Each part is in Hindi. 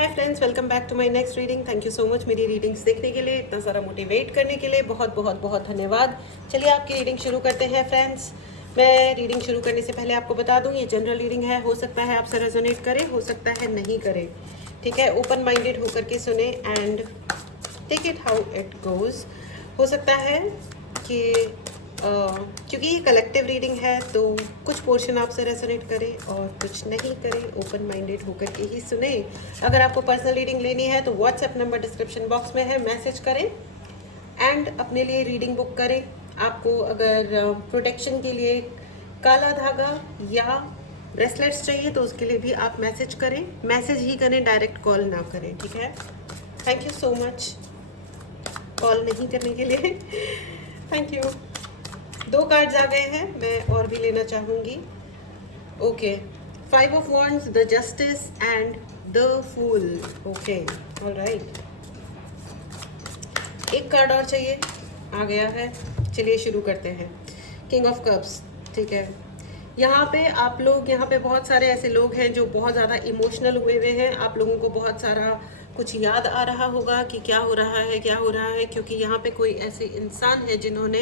Hi friends, welcome back to my next reading. Thank you so much मेरी रीडिंग्स देखने के लिए, इतना सारा मोटिवेट करने के लिए बहुत बहुत बहुत धन्यवाद। चलिए आपकी रीडिंग शुरू करते हैं फ्रेंड्स। मैं रीडिंग शुरू करने से पहले आपको बता दूं, ये जनरल रीडिंग है। हो सकता है आपसे रेजोनेट करे, हो सकता है नहीं करे, ठीक है। ओपन माइंडेड होकर के सुने and take it how it goes. हो सकता है कि क्योंकि ये कलेक्टिव रीडिंग है तो कुछ पोर्शन आपसे रेजोनेट करे और कुछ नहीं करे। ओपन माइंडेड होकर के ही सुने। अगर आपको पर्सनल रीडिंग लेनी है तो व्हाट्सएप नंबर डिस्क्रिप्शन बॉक्स में है, मैसेज करें एंड अपने लिए रीडिंग बुक करें। आपको अगर प्रोटेक्शन के लिए काला धागा या ब्रेसलेट्स चाहिए तो उसके लिए भी आप मैसेज करें। मैसेज ही करें, डायरेक्ट कॉल ना करें, ठीक है। Thank you so much call नहीं करने के लिए। Thank you. 2 कार्ड्स आ गए हैं, मैं और भी लेना चाहूँगी। Okay, 5 of wands, the justice and the fool. Okay, alright. एक कार्ड और चाहिए, आ गया है। चलिए शुरू करते हैं। किंग ऑफ कप्स, ठीक है। यहाँ पे आप लोग, यहाँ पे बहुत सारे ऐसे लोग हैं जो बहुत ज़्यादा इमोशनल हुए हुए हैं। आप लोगों को बहुत सारा कुछ याद आ रहा होगा कि क्या हो रहा है, क्या हो रहा है, क्योंकि यहाँ पे कोई ऐसे इंसान है जिन्होंने,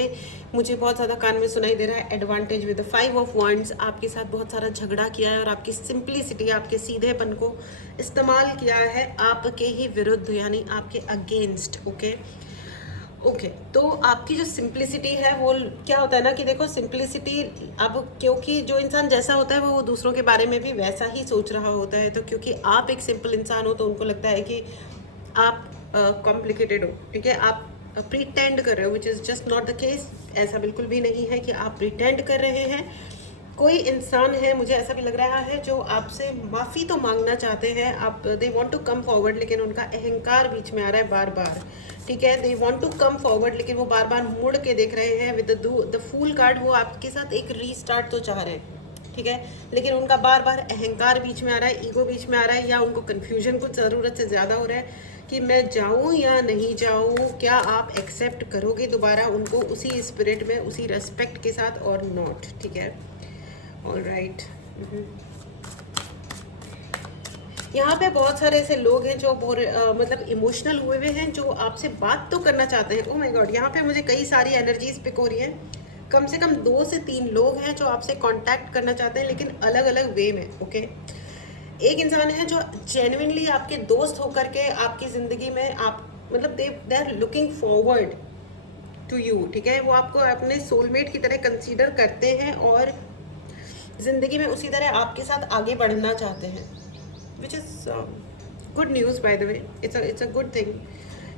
मुझे बहुत ज़्यादा कान में सुनाई दे रहा है, एडवांटेज विद 5 ऑफ वॉन्ड्स, आपके साथ बहुत सारा झगड़ा किया है और आपकी सिंप्लिसिटी, आपके सीधेपन को इस्तेमाल किया है आपके ही विरुद्ध, यानी आपके अगेंस्ट। ओके, तो आपकी जो सिंप्लिसिटी है वो क्या होता है ना कि देखो, सिंप्लिसिटी, अब क्योंकि जो इंसान जैसा होता है वो दूसरों के बारे में भी वैसा ही सोच रहा होता है। तो क्योंकि आप एक सिंपल इंसान हो तो उनको लगता है कि आप कॉम्प्लिकेटेड हो, ठीक है। आप प्रिटेंड कर रहे हो, which is just not the case. ऐसा बिल्कुल भी नहीं है कि आप प्रिटेंड कर रहे हैं। कोई इंसान है, मुझे ऐसा भी लग रहा है, जो आपसे माफ़ी तो मांगना चाहते हैं। आप, they want to come forward, लेकिन उनका अहंकार बीच में आ रहा है बार बार, ठीक है। They want to come forward, लेकिन वो बार बार मुड़ के देख रहे हैं विद द फूल कार्ड। वो आपके साथ एक रीस्टार्ट तो चाह रहे हैं, ठीक है, लेकिन उनका बार बार अहंकार बीच में आ रहा है, ईगो बीच में आ रहा है, या उनको कन्फ्यूजन कुछ ज़रूरत से ज़्यादा हो रहा है कि मैं जाऊँ या नहीं जाऊँ। क्या आप एक्सेप्ट करोगे दोबारा उनको उसी स्पिरिट में, उसी रेस्पेक्ट के साथ और नॉट, ठीक है। All right. यहाँ पे बहुत सारे ऐसे लोग हैं जो मतलब इमोशनल हुए हुए हैं, जो आपसे बात तो करना चाहते हैं। ओह माय गॉड, यहाँ पे मुझे कई सारी एनर्जीज पिक हो रही हैं। कम से कम 2 से 3 लोग हैं जो आपसे कांटेक्ट करना चाहते हैं, लेकिन अलग अलग वे में। ओके, एक इंसान है जो जेन्युइनली आपके दोस्त होकर के आपकी ज़िंदगी में, आप मतलब they are looking forward to you, ठीक है। वो आपको अपने सोलमेट की तरह कंसीडर करते हैं और ज़िंदगी में उसी तरह आपके साथ आगे बढ़ना चाहते हैं, which is good news by the way. It's a good thing.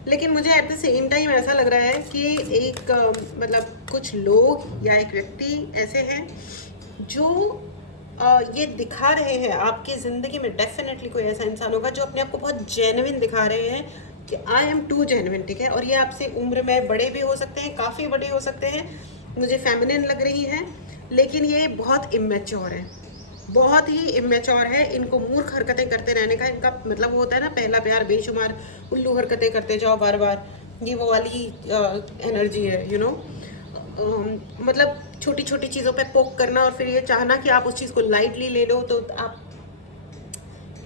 लेकिन मुझे एट द सेम टाइम ऐसा लग रहा है कि एक मतलब कुछ लोग या एक व्यक्ति ऐसे हैं जो ये दिखा रहे हैं आपकी ज़िंदगी में। डेफिनेटली कोई ऐसा इंसान होगा जो अपने आप को बहुत जेन्युइन दिखा रहे हैं कि आई एम टू जेन्युइन, ठीक है। और ये आपसे उम्र में बड़े भी हो सकते हैं, काफ़ी बड़े हो सकते हैं, मुझे फेमिनिन लग रही हैं, लेकिन ये बहुत इमेच्योर है, बहुत ही इमेच्योर है। इनको मूर्ख हरकतें करते रहने का इनका मतलब वो होता है ना, पहला प्यार बेशुमार उल्लू हरकतें करते जाओ बार बार, ये वो वाली एनर्जी है, यू नो। मतलब छोटी छोटी चीज़ों पे पोक करना और फिर ये चाहना कि आप उस चीज़ को लाइटली ले लो। तो आप,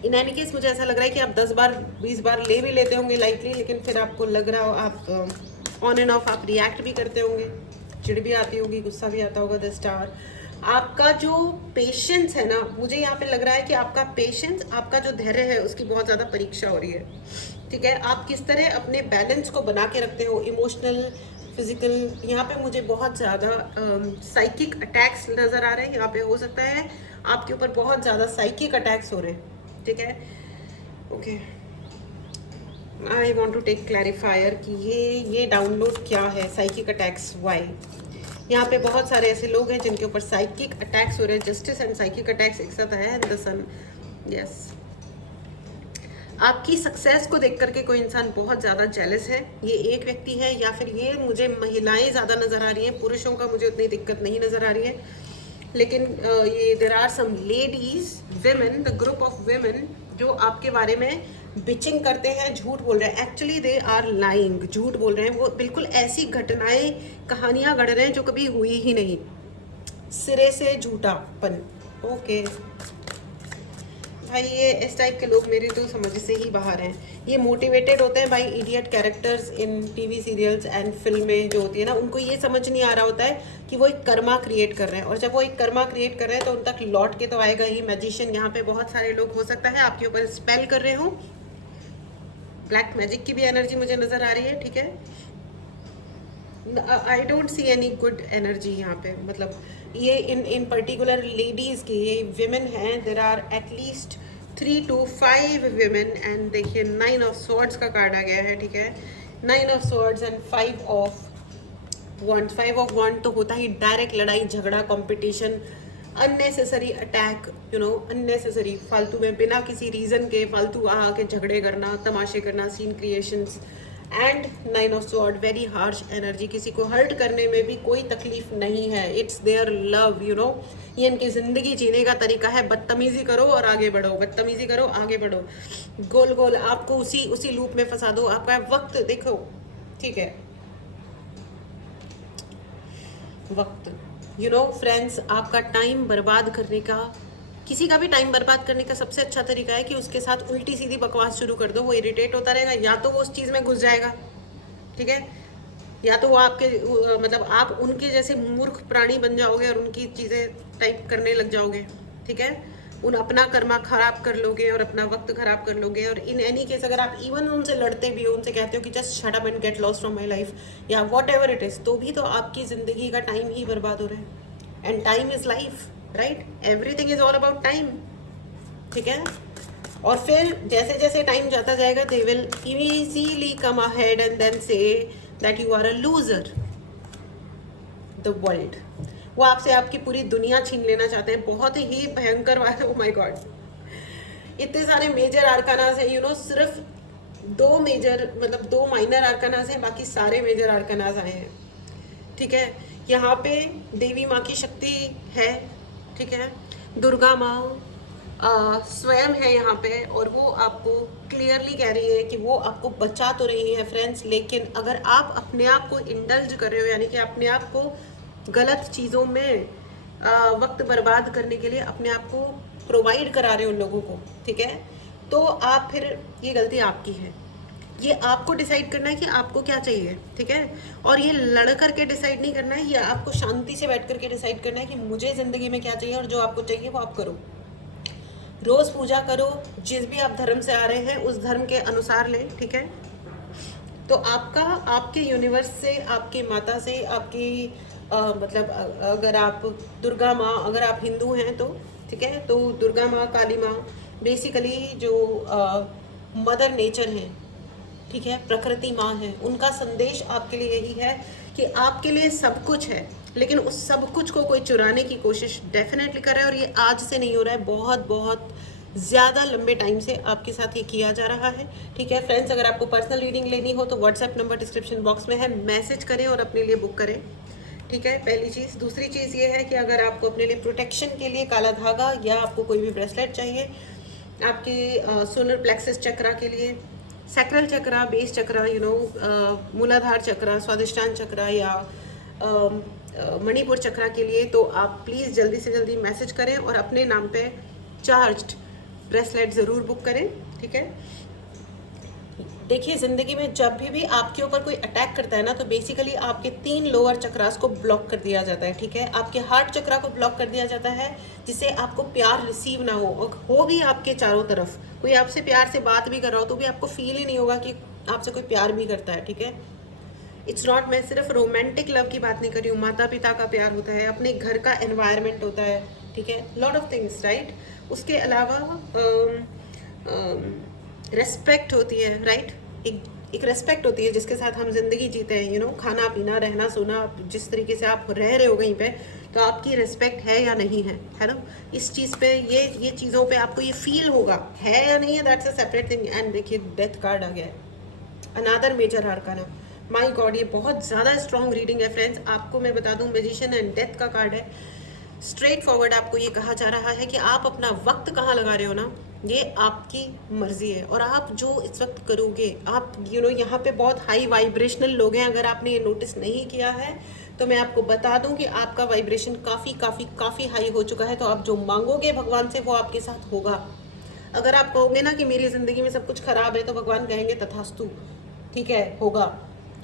इन एनी केस, मुझे ऐसा लग रहा है कि आप 10 बार 20 बार ले भी लेते होंगे लाइटली, लेकिन फिर आपको लग रहा हो, आप ऑन एंड ऑफ आप रिएक्ट भी करते होंगे, चिड़ भी आती होगी, गुस्सा भी आता होगा। द स्टार, आपका जो पेशेंस है ना, मुझे यहाँ पे लग रहा है कि आपका पेशेंस, आपका जो धैर्य है, उसकी बहुत ज़्यादा परीक्षा हो रही है, ठीक है। आप किस तरह अपने बैलेंस को बना के रखते हो, इमोशनल, फिजिकल। यहाँ पे मुझे बहुत ज़्यादा साइकिक अटैक्स नज़र आ रहे हैं। यहाँ पे हो सकता है आपके ऊपर बहुत ज़्यादा साइकिक अटैक्स हो रहे हैं, ठीक है। Okay, I want to take clarifier कि ये डाउनलोड क्या है, साइकिक अटैक्स वाई। यहाँ पे बहुत सारे ऐसे लोग हैं जिनके ऊपर साइकिक अटैक्स हो रहे हैं। जस्टिस एंड साइकिक अटैक्स एक साथ आया है, एंड द सन। यस, आपकी सक्सेस को देख करके कोई इंसान बहुत ज़्यादा जेलस है। ये एक व्यक्ति है, या फिर ये, मुझे महिलाएं ज़्यादा नज़र आ रही हैं, पुरुषों का मुझे उतनी दिक्कत नहीं नज़र आ रही है। लेकिन ये there are some ladies, women, the group of women जो आपके बारे में बिचिंग करते हैं, झूठ बोल रहे हैं। एक्चुअली दे आर लाइंग, झूठ बोल रहे हैं। वो बिल्कुल ऐसी घटनाएं, कहानियां गढ़ रहे हैं जो कभी हुई ही नहीं, सिरे से झूठापन। ओके भाई ये इस टाइप के लोग मेरी तो समझ से ही बाहर हैं। ये मोटिवेटेड होते हैं by idiot characters in TV serials and फिल्में जो होती है ना, उनको ये समझ नहीं आ रहा होता है कि वो एक कर्मा क्रिएट कर रहे हैं, और जब वो एक कर्मा क्रिएट कर रहे हैं तो उन तक लौट के तो आएगा ही मैजिशियन। यहाँ पे बहुत सारे लोग हो सकता है आपके ऊपर स्पेल कर रहे हो, ब्लैक मैजिक की भी एनर्जी मुझे नज़र आ रही है, ठीक है। I don't see any good energy यहाँ पे, मतलब ये इन पर्टिकुलर लेडीज़ के, ये विमेन हैं, there are at least 3 to 5 women, and देखिए 9 ऑफ स्वॉर्ड्स का कार्ड आ गया है, ठीक है। 9 of swords and 5 of wand. 5 of wand तो होता ही डायरेक्ट लड़ाई झगड़ा competition, unnecessary attack, you know, unnecessary फालतू में बिना किसी रीज़न के फालतू आके झगड़े करना, तमाशे करना, scene creations. And 9 of sword, very harsh energy, किसी को हर्ट करने में भी कोई तकलीफ नहीं है, it's their love, you know. ये इनकी ज़िंदगी जीने का तरीका है, बदतमीज़ी करो और आगे बढ़ो, बदतमीज़ी करो आगे बढ़ो, गोल गोल आपको उसी लूप में फंसा दो। आपका वक्त देखो, ठीक है, वक्त, यू नो फ्रेंड्स, आपका टाइम बर्बाद करने का, किसी का भी टाइम बर्बाद करने का सबसे अच्छा तरीका है कि उसके साथ उल्टी सीधी बकवास शुरू कर दो। वो इरिटेट होता रहेगा, या तो वो उस चीज़ में घुस जाएगा, ठीक है, या तो वो आपके मतलब आप उनके जैसे मूर्ख प्राणी बन जाओगे और उनकी चीज़ें टाइप करने लग जाओगे, ठीक है। उन अपना कर्मा खराब कर लोगे और अपना वक्त खराब कर लोगे। और इन एनी केस अगर आप इवन उनसे लड़ते भी हो, उनसे कहते हो कि just shut up and get lost from my life या वॉट एवर इट इज़, तो भी तो आपकी ज़िंदगी का टाइम ही बर्बाद हो रहा है। And time is life, right, everything is all about time, ठीक है। और फिर जैसे जैसे टाइम जाता जाएगा they will easily come ahead and then say that you are a loser, the world. वो आपसे आपकी पूरी दुनिया छीन लेना चाहते हैं, बहुत ही भयंकर बात है। ओ माय गॉड, इतने सारे मेजर आर्कानास है, यू नो, सिर्फ 2 मेजर मतलब 2 माइनर आर्कानास हैं, बाकी सारे मेजर आर्कानास आए हैं, ठीक है। यहाँ पे देवी माँ की शक्ति है, ठीक है, दुर्गा माँ स्वयं है यहाँ पे, और वो आपको क्लियरली कह रही है कि वो आपको बचा तो रही है फ्रेंड्स, लेकिन अगर आप अपने आप को इंडल्ज कर रहे हो, यानी कि अपने आप को गलत चीज़ों में वक्त बर्बाद करने के लिए अपने आप को प्रोवाइड करा रहे हो लोगों को, ठीक है, तो आप फिर ये गलती आपकी है। ये आपको डिसाइड करना है कि आपको क्या चाहिए, ठीक है। और ये लड़ करके डिसाइड नहीं करना है, ये आपको शांति से बैठ करके डिसाइड करना है कि मुझे ज़िंदगी में क्या चाहिए, और जो आपको चाहिए वो आप करो। रोज़ पूजा करो, जिस भी आप धर्म से आ रहे हैं उस धर्म के अनुसार लें, ठीक है। तो आपका आपके यूनिवर्स से, आपकी माता से, आपकी मतलब अगर आप दुर्गा माँ, अगर आप हिंदू हैं तो ठीक है, तो दुर्गा माँ, काली माँ, बेसिकली जो मदर नेचर हैं, ठीक है, प्रकृति माँ है, उनका संदेश आपके लिए यही है कि आपके लिए सब कुछ है, लेकिन उस सब कुछ को कोई चुराने की कोशिश डेफिनेटली कर रहा है। और ये आज से नहीं हो रहा है, बहुत बहुत ज़्यादा लंबे टाइम से आपके साथ ये किया जा रहा है, ठीक है फ्रेंड्स। अगर आपको पर्सनल रीडिंग लेनी हो तो व्हाट्सएप नंबर डिस्क्रिप्शन बॉक्स में है, मैसेज करें और अपने लिए बुक करें, ठीक है, पहली चीज़। दूसरी चीज़ ये है कि अगर आपको अपने लिए प्रोटेक्शन के लिए काला धागा या आपको कोई भी ब्रेसलेट चाहिए, आपके सोलर प्लेक्सस चक्रा के लिए, sacral chakra, base chakra, you know, मूलाधार चक्रा, स्वादिष्टान चक्रा या मणिपुर चक्रा के लिए, तो आप प्लीज़ जल्दी से जल्दी मैसेज करें और अपने नाम पे चार्ज्ड ब्रेसलेट ज़रूर बुक करें, ठीक है। देखिए, ज़िंदगी में जब भी आपके ऊपर कोई अटैक करता है ना, तो बेसिकली आपके 3 लोअर चक्रास को ब्लॉक कर दिया जाता है, ठीक है। आपके हार्ट चक्रा को ब्लॉक कर दिया जाता है, जिससे आपको प्यार रिसीव ना हो, और हो भी आपके चारों तरफ कोई आपसे प्यार से बात भी कर रहा हो तो भी आपको फील ही नहीं होगा कि आपसे कोई प्यार भी करता है, ठीक है। इट्स नॉट, मैं सिर्फ रोमांटिक लव की बात नहीं कर रही हूँ, माता पिता का प्यार होता है, अपने घर का एनवायरनमेंट होता है, ठीक है, लॉट ऑफ थिंग्स, राइट। उसके अलावा रेस्पेक्ट होती है, राइट, एक रेस्पेक्ट होती है जिसके साथ हम जिंदगी जीते हैं, यू नो, खाना पीना, रहना सोना, जिस तरीके से आप रह रहे हो कहीं पे, तो आपकी रेस्पेक्ट है या नहीं है ना। इस चीज़ पे ये चीज़ों पे आपको ये फील होगा है या नहीं है, that's a separate thing. And देखिए, डेथ कार्ड आ गया है, अनादर मेजर आर्काना। माय गॉड, ये बहुत ज़्यादा स्ट्रॉन्ग रीडिंग है फ्रेंड्स। आपको मैं बता दूं, मैजिशियन एंड डेथ का कार्ड है। स्ट्रेट फॉरवर्ड आपको ये कहा जा रहा है कि आप अपना वक्त कहाँ लगा रहे हो ना, ये आपकी मर्जी है, और आप जो इस वक्त करोगे, आप यू नो, यहाँ पे बहुत हाई वाइब्रेशनल लोग हैं। अगर आपने ये नोटिस नहीं किया है तो मैं आपको बता दूं कि आपका वाइब्रेशन काफ़ी काफ़ी काफ़ी हाई हो चुका है, तो आप जो मांगोगे भगवान से वो आपके साथ होगा। अगर आप कहोगे ना कि मेरी ज़िंदगी में सब कुछ खराब है, तो भगवान कहेंगे तथास्तु, ठीक है, होगा,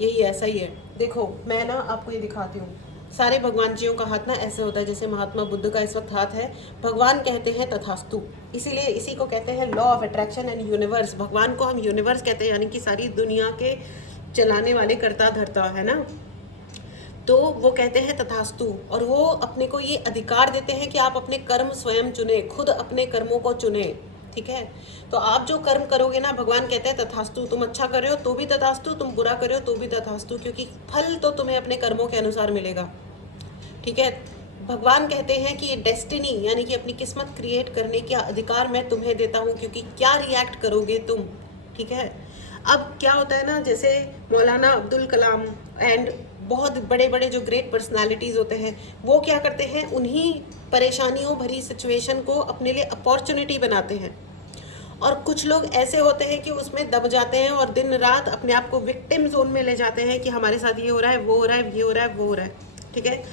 यही ऐसा ही है। देखो मैं ना आपको ये दिखाती हूँ, सारे भगवान जियों का हाथ ना ऐसे होता है जैसे महात्मा बुद्ध का इस वक्त हाथ है। भगवान कहते हैं तथास्तु, इसीलिए इसी को कहते हैं law of attraction and universe. भगवान को हम यूनिवर्स कहते हैं, यानी कि सारी दुनिया के चलाने वाले कर्ता धर्ता, है ना। तो वो कहते हैं तथास्तु, और वो अपने को ये अधिकार देते हैं कि आप अपने कर्म स्वयं चुने, खुद अपने कर्मों को चुने, ठीक है। तो आप जो कर्म करोगे ना, भगवान कहते हैं तथास्तु। तुम अच्छा कर रहे हो तो भी तथास्तु, तुम बुरा कर रहे हो तो भी तथास्तु, क्योंकि फल तो तुम्हें अपने कर्मों के अनुसार मिलेगा, ठीक है। भगवान कहते हैं कि ये डेस्टिनी यानी कि अपनी किस्मत क्रिएट करने का अधिकार मैं तुम्हें देता हूँ, क्योंकि क्या रिएक्ट करोगे तुम, ठीक है। अब क्या होता है ना, जैसे मौलाना अब्दुल कलाम एंड बहुत बड़े बड़े जो ग्रेट पर्सनालिटीज़ होते हैं, वो क्या करते हैं, उन्हीं परेशानियों भरी सिचुएशन को अपने लिए अपॉर्चुनिटी बनाते हैं। और कुछ लोग ऐसे होते हैं कि उसमें दब जाते हैं और दिन रात अपने आप को विक्टिम जोन में ले जाते हैं कि हमारे साथ ये हो रहा है, वो हो रहा है, ये हो रहा है, वो हो रहा है, ठीक है।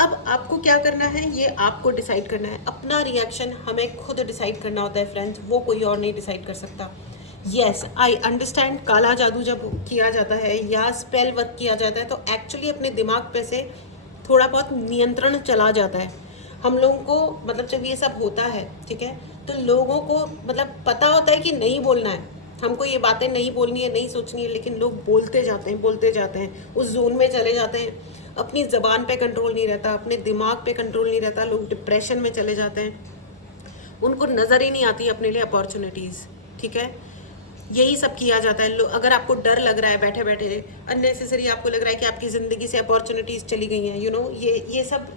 अब आपको क्या करना है, ये आपको डिसाइड करना है। अपना रिएक्शन हमें खुद डिसाइड करना होता है फ्रेंड्स, वो कोई और नहीं डिसाइड कर सकता। येस आई अंडरस्टैंड, काला जादू जब किया जाता है या स्पेल वर्क किया जाता है तो एक्चुअली अपने दिमाग पे से थोड़ा बहुत नियंत्रण चला जाता है हम लोगों को। मतलब जब ये सब होता है, ठीक है, तो लोगों को मतलब पता होता है कि नहीं बोलना है, हमको ये बातें नहीं बोलनी है, नहीं सोचनी है, लेकिन लोग बोलते जाते हैं, उस जोन में चले जाते हैं। अपनी ज़बान पे कंट्रोल नहीं रहता, अपने दिमाग पे कंट्रोल नहीं रहता, लोग डिप्रेशन में चले जाते हैं, उनको नज़र ही नहीं आती अपने लिए अपॉर्चुनिटीज़, ठीक है। यही सब किया जाता है। अगर आपको डर लग रहा है बैठे बैठे, अननेसेसरी आपको लग रहा है कि आपकी ज़िंदगी से अपॉर्चुनिटीज़ चली गई हैं, यू नो, ये सब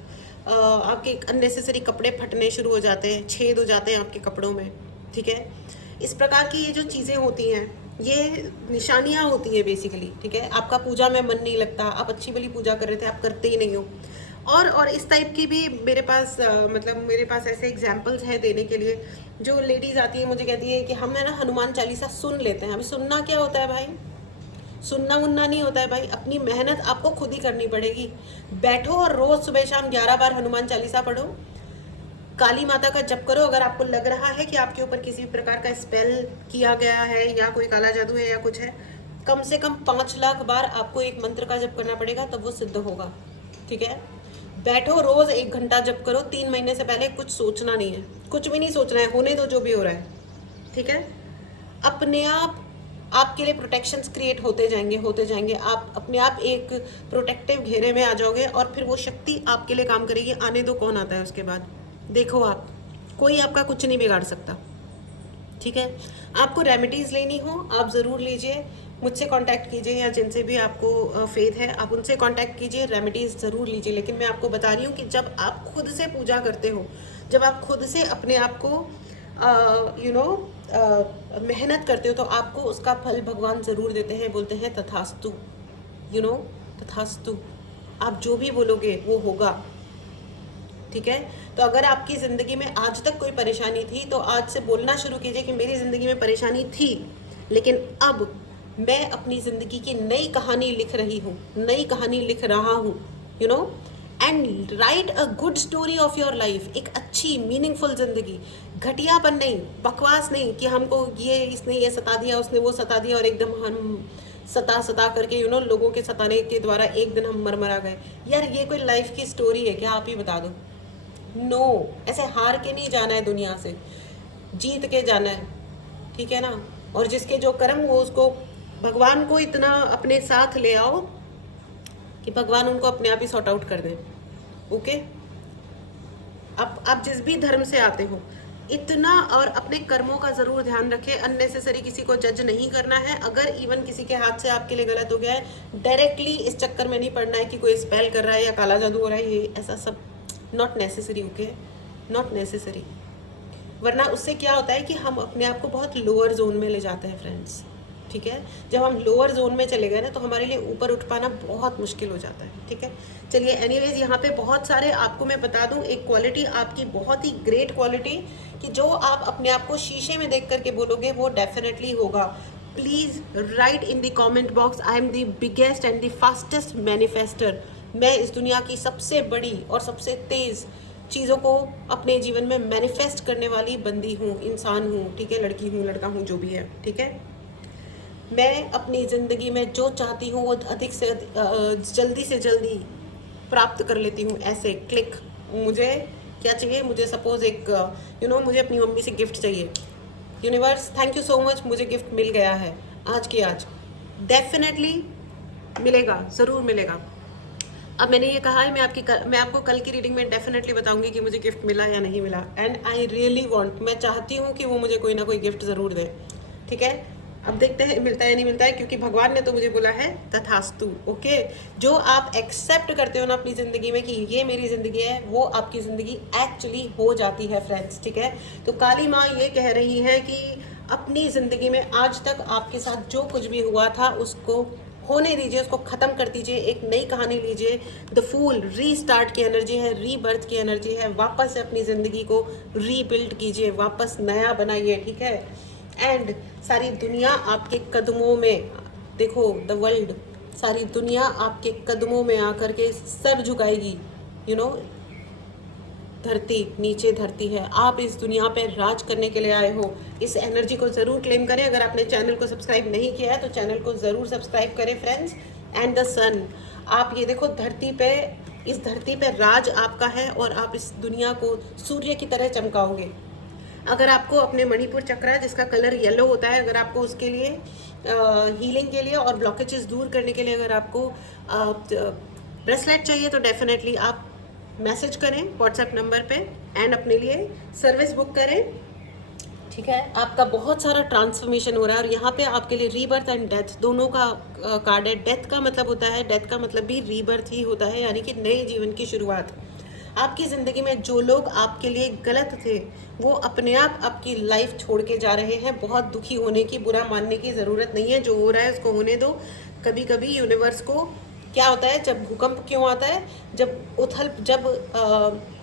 आपके अननेसेसरी कपड़े फटने शुरू हो जाते हैं, छेद हो जाते हैं आपके कपड़ों में, ठीक है। इस प्रकार की ये जो चीज़ें होती हैं, ये निशानियाँ होती हैं बेसिकली, ठीक है। आपका पूजा में मन नहीं लगता, आप अच्छी भली पूजा कर रहे थे, आप करते ही नहीं हो। और इस टाइप की भी मेरे पास मतलब मेरे पास ऐसे एग्जाम्पल्स हैं देने के लिए। जो लेडीज़ आती है मुझे कहती है कि हम है ना हनुमान चालीसा सुन लेते हैं। अभी सुनना क्या होता है भाई, सुनना मुन्ना नहीं होता है भाई, अपनी मेहनत आपको खुद ही करनी पड़ेगी। बैठो और रोज़ सुबह शाम 11 बार हनुमान चालीसा पढ़ो, काली माता का जप करो। अगर आपको लग रहा है कि आपके ऊपर किसी प्रकार का स्पेल किया गया है या कोई काला जादू है या कुछ है, कम से कम 5 लाख बार आपको एक मंत्र का जप करना पड़ेगा, तब वो सिद्ध होगा, ठीक है। बैठो रोज़ 1 घंटा जप करो। 3 महीने से पहले कुछ सोचना नहीं है, कुछ भी नहीं सोचना है, होने दो जो भी हो रहा है, ठीक है। अपने आप आपके लिए प्रोटेक्शंस क्रिएट होते जाएंगे, आप अपने आप एक प्रोटेक्टिव घेरे में आ जाओगे और फिर वो शक्ति आपके लिए काम करेगी। आने दो कौन आता है उसके बाद, देखो आप, कोई आपका कुछ नहीं बिगाड़ सकता, ठीक है। आपको रेमेडीज़ लेनी हो आप ज़रूर लीजिए, मुझसे कांटेक्ट कीजिए, या जिनसे भी आपको फेथ है आप उनसे कांटेक्ट कीजिए, रेमेडीज़ ज़रूर लीजिए। लेकिन मैं आपको बता रही हूँ कि जब आप खुद से पूजा करते हो, जब आप खुद से अपने आप को मेहनत करते हो, तो आपको उसका फल भगवान ज़रूर देते हैं। बोलते हैं तथास्तु, तथास्तु, आप जो भी बोलोगे वो होगा, ठीक है। तो अगर आपकी ज़िंदगी में आज तक कोई परेशानी थी तो आज से बोलना शुरू कीजिए कि मेरी ज़िंदगी में परेशानी थी, लेकिन अब मैं अपनी ज़िंदगी की नई कहानी लिख रही हूँ, नई कहानी लिख रहा हूँ, you know, and right a good story of your life. एक अच्छी मीनिंगफुल ज़िंदगी, घटियापन नहीं, बकवास नहीं कि हमको इसने ये सता दिया, उसने वो सता दिया और एकदम हम सता करके लोगों के सताने के द्वारा एक दिन हम मर गए। यार ये कोई लाइफ की स्टोरी है क्या, आप ही बता दो। नो, ऐसे हार के नहीं जाना है दुनिया से, जीत के जाना है, ठीक है ना। और जिसके जो कर्म वो उसको भगवान को इतना अपने साथ ले आओ कि भगवान उनको अपने आप ही सॉर्ट आउट कर दें, ओके। अब आप जिस भी धर्म से आते हो इतना, और अपने कर्मों का ज़रूर ध्यान रखें। अननेसेसरी किसी को जज नहीं करना है। अगर इवन किसी के हाथ से आपके लिए गलत हो गया है, डायरेक्टली इस चक्कर में नहीं पड़ना है कि कोई स्पेल कर रहा है या काला जादू हो रहा है, ये ऐसा सब not necessary, okay, not necessary. वरना उससे क्या होता है कि हम अपने आप को बहुत लोअर जोन में ले जाते हैं फ्रेंड्स, ठीक है। जब हम लोअर जोन में चले गए ना तो हमारे लिए ऊपर उठ पाना बहुत मुश्किल हो जाता है, ठीक है। चलिए एनीवेज, यहाँ पे बहुत सारे आपको मैं बता दूँ एक क्वालिटी आपकी बहुत ही ग्रेट क्वालिटी, कि जो आप अपने आप को शीशे में देख करके बोलोगे वो डेफिनेटली होगा। Please write in the comment box, I am the biggest and the fastest manifester. मैं इस दुनिया की सबसे बड़ी और सबसे तेज़ चीज़ों को अपने जीवन में मैनिफेस्ट करने वाली बंदी हूँ, इंसान हूँ, ठीक है, लड़की हूँ, लड़का हूँ, जो भी है, ठीक है। मैं अपनी ज़िंदगी में जो चाहती हूँ वो अधिक से जल्दी से जल्दी प्राप्त कर लेती हूँ, ऐसे क्लिक। मुझे क्या चाहिए, मुझे सपोज़ एक मुझे अपनी मम्मी से गिफ्ट चाहिए। Universe thank you so much, मुझे गिफ्ट मिल गया है आज के आज, डेफिनेटली मिलेगा, ज़रूर मिलेगा। अब मैंने ये कहा है, मैं आपको कल की रीडिंग में डेफिनेटली बताऊंगी कि मुझे गिफ्ट मिला या नहीं मिला। एंड आई रियली वांट, मैं चाहती हूँ कि वो मुझे कोई ना कोई गिफ्ट ज़रूर दें, ठीक है। अब देखते हैं मिलता है या नहीं मिलता है, क्योंकि भगवान ने तो मुझे बोला है तथास्तु, ओके। जो आप एक्सेप्ट करते हो ना अपनी ज़िंदगी में कि ये मेरी ज़िंदगी है, वो आपकी ज़िंदगी एक्चुअली हो जाती है फ्रेंड्स, ठीक है। तो काली माँ ये कह रही है कि अपनी ज़िंदगी में आज तक आपके साथ जो कुछ भी हुआ था उसको होने दीजिए, उसको ख़त्म कर दीजिए, एक नई कहानी लीजिए। द फूल रीस्टार्ट की एनर्जी है, रीबर्थ की एनर्जी है। वापस से अपनी ज़िंदगी को रीबिल्ड कीजिए, वापस नया बनाइए, ठीक है। एंड सारी दुनिया आपके कदमों में, देखो द वर्ल्ड, सारी दुनिया आपके कदमों में आकर के सर झुकाएगी, धरती नीचे धरती है। आप इस दुनिया पे राज करने के लिए आए हो। इस एनर्जी को ज़रूर क्लेम करें। अगर आपने चैनल को सब्सक्राइब नहीं किया है तो चैनल को ज़रूर सब्सक्राइब करें फ्रेंड्स। एंड द सन, आप ये देखो धरती पे, इस धरती पे राज आपका है और आप इस दुनिया को सूर्य की तरह चमकाओगे। अगर आपको अपने मणिपुर चक्र जिसका कलर येलो होता है, अगर आपको उसके लिए हीलिंग के लिए और ब्लॉकेजेस दूर करने के लिए अगर आपको ब्रेसलेट चाहिए तो डेफिनेटली आप मैसेज करें व्हाट्सएप नंबर पे एंड अपने लिए सर्विस बुक करें, ठीक है। आपका बहुत सारा ट्रांसफॉर्मेशन हो रहा है और यहाँ पे आपके लिए रीबर्थ एंड डेथ दोनों का कार्ड है। डेथ का मतलब होता है, डेथ का मतलब भी रीबर्थ ही होता है, यानी कि नए जीवन की शुरुआत। आपकी ज़िंदगी में जो लोग आपके लिए गलत थे वो अपने आप आपकी लाइफ छोड़ के जा रहे हैं। बहुत दुखी होने की, बुरा मानने की ज़रूरत नहीं है, जो हो रहा है उसको होने दो। कभी कभी यूनिवर्स को क्या होता है, जब भूकंप क्यों आता है, जब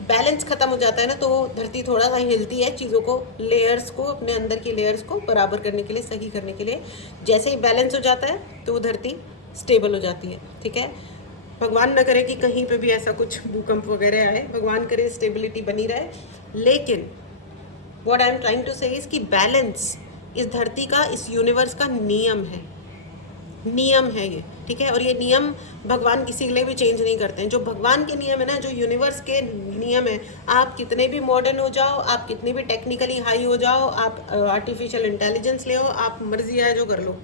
बैलेंस ख़त्म हो जाता है ना, तो धरती थोड़ा सा हिलती है, चीज़ों को, लेयर्स को, अपने अंदर की लेयर्स को बराबर करने के लिए, सही करने के लिए। जैसे ही बैलेंस हो जाता है तो वो धरती स्टेबल हो जाती है, ठीक है। भगवान न करे कि कहीं पे भी ऐसा कुछ भूकंप वगैरह आए, भगवान करे स्टेबिलिटी बनी रहे। लेकिन what I am trying to say is कि बैलेंस इस धरती का, इस यूनिवर्स का नियम है, नियम है ये, ठीक है। और ये नियम भगवान किसी के लिए भी चेंज नहीं करते हैं। जो भगवान के नियम है ना, जो यूनिवर्स के नियम है, आप कितने भी मॉडर्न हो जाओ, आप कितने भी टेक्निकली हाई हो जाओ, आप आर्टिफिशियल इंटेलिजेंस ले हो, आप मर्जी आए जो कर लो,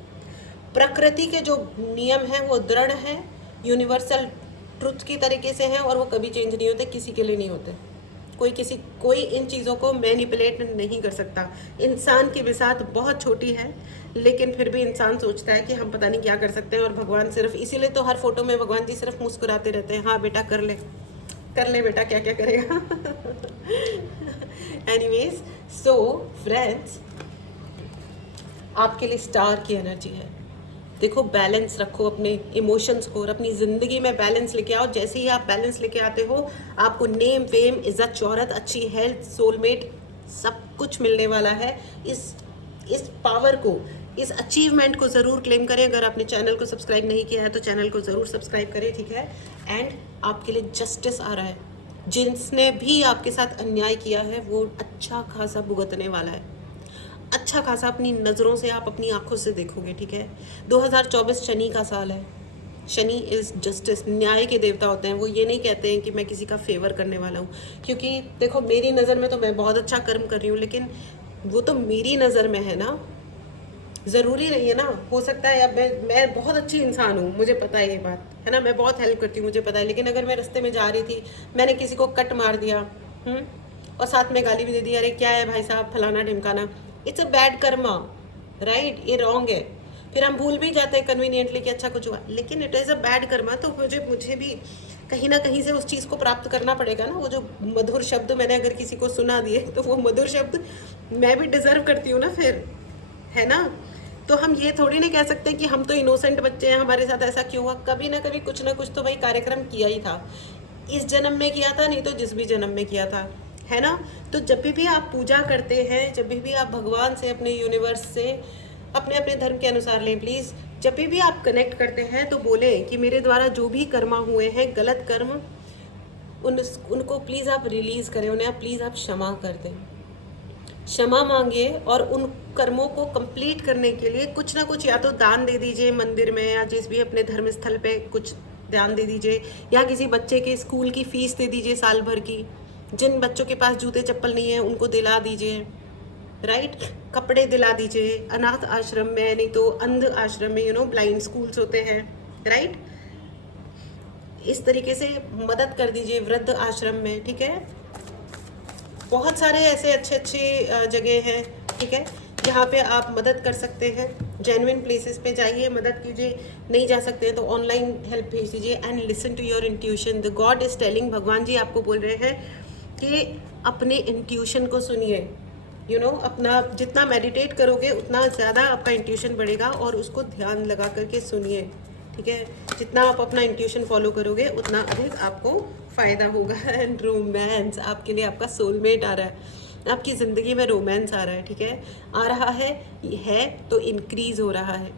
प्रकृति के जो नियम हैं वो दृढ़ हैं, यूनिवर्सल ट्रुथ की तरीके से हैं और वो कभी चेंज नहीं होते, किसी के लिए नहीं होते। कोई इन चीज़ों को मैनिपुलेट नहीं कर सकता। इंसान की बिसात बहुत छोटी है, लेकिन फिर भी इंसान सोचता है कि हम पता नहीं क्या कर सकते हैं, और भगवान सिर्फ इसीलिए तो हर फोटो में भगवान जी सिर्फ मुस्कुराते रहते हैं, हाँ बेटा कर ले बेटा, क्या क्या करेगा। एनीवेज, सो फ्रेंड्स, आपके लिए स्टार की एनर्जी है। देखो, बैलेंस रखो अपने इमोशंस को और अपनी ज़िंदगी में बैलेंस लेके आओ। जैसे ही आप बैलेंस लेके आते हो, आपको नेम, फेम, इज्जत, शोहरत, अच्छी हेल्थ, सोलमेट, सब कुछ मिलने वाला है। इस पावर को, इस अचीवमेंट को ज़रूर क्लेम करें। अगर आपने चैनल को सब्सक्राइब नहीं किया है तो चैनल को ज़रूर सब्सक्राइब करें, ठीक है। एंड आपके लिए जस्टिस आ रहा है। जिसने भी आपके साथ अन्याय किया है वो अच्छा खासा भुगतने वाला है, अच्छा खासा। अपनी नज़रों से, आप अपनी आंखों से देखोगे, ठीक है। 2024 शनि का साल है। शनि इज़ जस्टिस, न्याय के देवता होते हैं। वो ये नहीं कहते हैं कि मैं किसी का फेवर करने वाला हूँ, क्योंकि देखो मेरी नज़र में तो मैं बहुत अच्छा कर्म कर रही हूँ, लेकिन वो तो मेरी नज़र में है ना, ज़रूरी नहीं है ना। हो सकता है अब मैं बहुत अच्छी इंसान हूँ, मुझे पता है ये बात, है ना, मैं बहुत हेल्प करती हूँ, मुझे पता है। लेकिन अगर मैं रास्ते में जा रही थी, मैंने किसी को कट मार दिया, और साथ में गाली भी दे दी, अरे क्या है भाई साहब, फलाना ढिमकाना, it's a bad karma, right, ये रॉन्ग है। फिर हम भूल भी जाते हैं कन्वीनियंटली कि अच्छा कुछ हुआ, लेकिन it is a bad Karma. तो मुझे भी कहीं ना कहीं से उस चीज़ को प्राप्त करना पड़ेगा ना। वो जो मधुर शब्द मैंने अगर किसी को सुना दिए, तो वो मधुर शब्द मैं भी डिज़र्व करती हूँ ना फिर, है ना। तो हम ये थोड़ी ना कह सकते कि हम तो इनोसेंट बच्चे हैं, हमारे साथ ऐसा क्यों हुआ। कभी ना कभी कुछ ना कुछ तो भाई कार्यक्रम किया ही था, इस जन्म में किया था, नहीं तो जिस भी जन्म में किया था, है ना। तो जब भी आप पूजा करते हैं, जब भी आप भगवान से, अपने यूनिवर्स से, अपने अपने धर्म के अनुसार लें प्लीज़, जब भी आप कनेक्ट करते हैं तो बोलें कि मेरे द्वारा जो भी कर्मा हुए हैं, गलत कर्म, उनको प्लीज़ आप रिलीज़ करें, उन्हें आप प्लीज़ आप क्षमा कर दें, क्षमा मांगिए और उन कर्मों को कंप्लीट करने के लिए कुछ ना कुछ या तो दान दे दीजिए मंदिर में, या जिस भी अपने धर्म स्थल पे कुछ दान दे दीजिए, या किसी बच्चे के स्कूल की फ़ीस दे दीजिए साल भर की। जिन बच्चों के पास जूते चप्पल नहीं है उनको दिला दीजिए, राइट। कपड़े दिला दीजिए अनाथ आश्रम में, नहीं तो अंध आश्रम में, ब्लाइंड स्कूल्स होते हैं, राइट। इस तरीके से मदद कर दीजिए वृद्ध आश्रम में, ठीक है। बहुत सारे ऐसे अच्छे अच्छे जगह हैं, ठीक है, जहाँ पे आप मदद कर सकते हैं। जेन्युइन प्लेसेस पे जाइए, मदद कीजिए। नहीं जा सकते हैं तो ऑनलाइन हेल्प भेज दीजिए। And listen to your intuition, the god is telling, भगवान जी आपको बोल रहे हैं कि अपने इंट्यूशन को सुनिए। अपना जितना मेडिटेट करोगे उतना ज़्यादा आपका इंट्यूशन बढ़ेगा, और उसको ध्यान लगा करके सुनिए, ठीक है। जितना आप अपना इंट्यूशन फॉलो करोगे उतना अधिक आपको फ़ायदा होगा। एंड रोमांस आपके लिए, आपका सोलमेट आ रहा है, आपकी ज़िंदगी में रोमांस आ रहा है, ठीक है। आ रहा है तो इंक्रीज़ हो रहा है।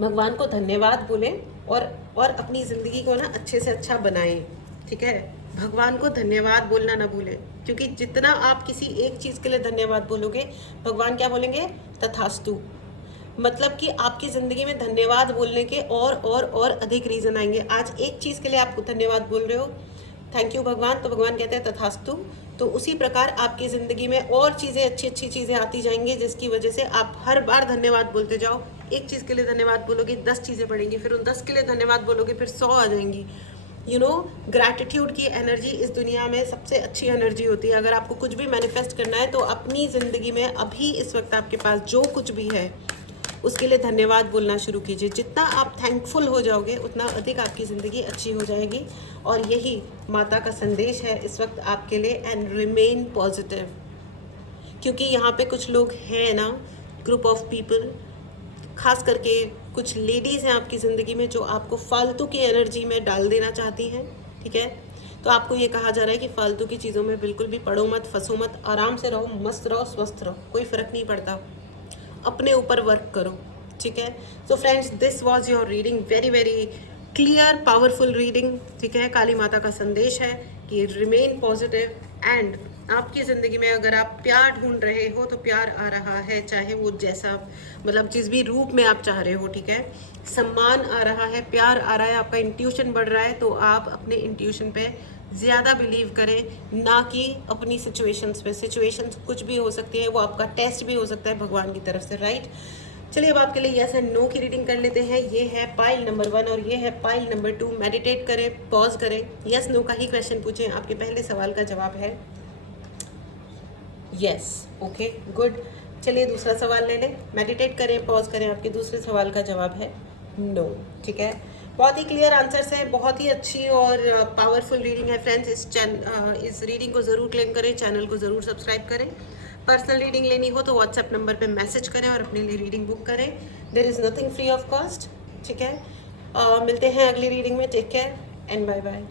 भगवान को धन्यवाद बोलें और अपनी ज़िंदगी को ना अच्छे से अच्छा बनाएं, ठीक है। भगवान को धन्यवाद बोलना ना भूलें, क्योंकि जितना आप किसी एक चीज़ के लिए धन्यवाद बोलोगे, भगवान क्या बोलेंगे? तथास्तु। मतलब कि आपकी ज़िंदगी में धन्यवाद बोलने के और अधिक रीज़न आएंगे। आज एक चीज़ के लिए आप धन्यवाद बोल रहे हो, थैंक यू भगवान, तो भगवान कहते हैं तथास्तु। तो उसी प्रकार आपकी ज़िंदगी में और चीज़ें, अच्छी अच्छी चीज़ें आती जाएंगी, जिसकी वजह से आप हर बार धन्यवाद बोलते जाओ। एक चीज़ के लिए धन्यवाद बोलोगे 10 चीज़ें बढ़ेंगी, फिर उन 10 के लिए धन्यवाद बोलोगे फिर 100 आ जाएंगी। ग्रैटिट्यूड की एनर्जी इस दुनिया में सबसे अच्छी एनर्जी होती है। अगर आपको कुछ भी मैनिफेस्ट करना है तो अपनी ज़िंदगी में अभी इस वक्त आपके पास जो कुछ भी है उसके लिए धन्यवाद बोलना शुरू कीजिए। जितना आप थैंकफुल हो जाओगे उतना अधिक आपकी ज़िंदगी अच्छी हो जाएगी। और यही माता का संदेश है इस वक्त आपके लिए। एंड रिमेन पॉजिटिव, क्योंकि यहाँ पे कुछ लोग हैं ना, ग्रुप ऑफ पीपल, खास करके कुछ लेडीज़ हैं आपकी ज़िंदगी में जो आपको फालतू की एनर्जी में डाल देना चाहती हैं, ठीक है। तो आपको ये कहा जा रहा है कि फालतू की चीज़ों में बिल्कुल भी पड़ो मत, फंसो मत, आराम से रहो, मस्त रहो, स्वस्थ रहो, कोई फ़र्क नहीं पड़ता। अपने ऊपर वर्क करो, ठीक है। So friends, this was your reading, very very clear powerful reading, ठीक है। काली माता का संदेश है कि रिमेन पॉजिटिव। एंड आपकी ज़िंदगी में अगर आप प्यार ढूंढ रहे हो तो प्यार आ रहा है, चाहे वो जैसा, मतलब जिस भी रूप में आप चाह रहे हो, ठीक है। सम्मान आ रहा है, प्यार आ रहा है, आपका इंट्यूशन बढ़ रहा है, तो आप अपने इंट्यूशन पे ज़्यादा बिलीव करें, ना कि अपनी सिचुएशंस पे। सिचुएशंस कुछ भी हो सकती है, वो आपका टेस्ट भी हो सकता है भगवान की तरफ से, राइट। चलिए अब आपके लिए यस एंड नो की रीडिंग कर लेते हैं। ये है पाइल नंबर 1 और ये है पाइल नंबर 2। मेडिटेट करें, पॉज करें, यस नो का ही क्वेश्चन पूछें। आपके पहले सवाल का जवाब है यस, ओके गुड। चलिए दूसरा सवाल ले लें, मेडिटेट करें, पॉज करें, आपके दूसरे सवाल का जवाब है नो, ठीक है। बहुत ही क्लियर आंसर्स हैं, बहुत ही अच्छी और पावरफुल रीडिंग है फ्रेंड्स। इस रीडिंग को ज़रूर क्लेम करें, चैनल को ज़रूर सब्सक्राइब करें। पर्सनल रीडिंग लेनी हो तो व्हाट्सएप नंबर पे मैसेज करें और अपने लिए रीडिंग बुक करें। There is nothing free of cost, ठीक है। मिलते हैं अगली रीडिंग में। Take care and bye bye.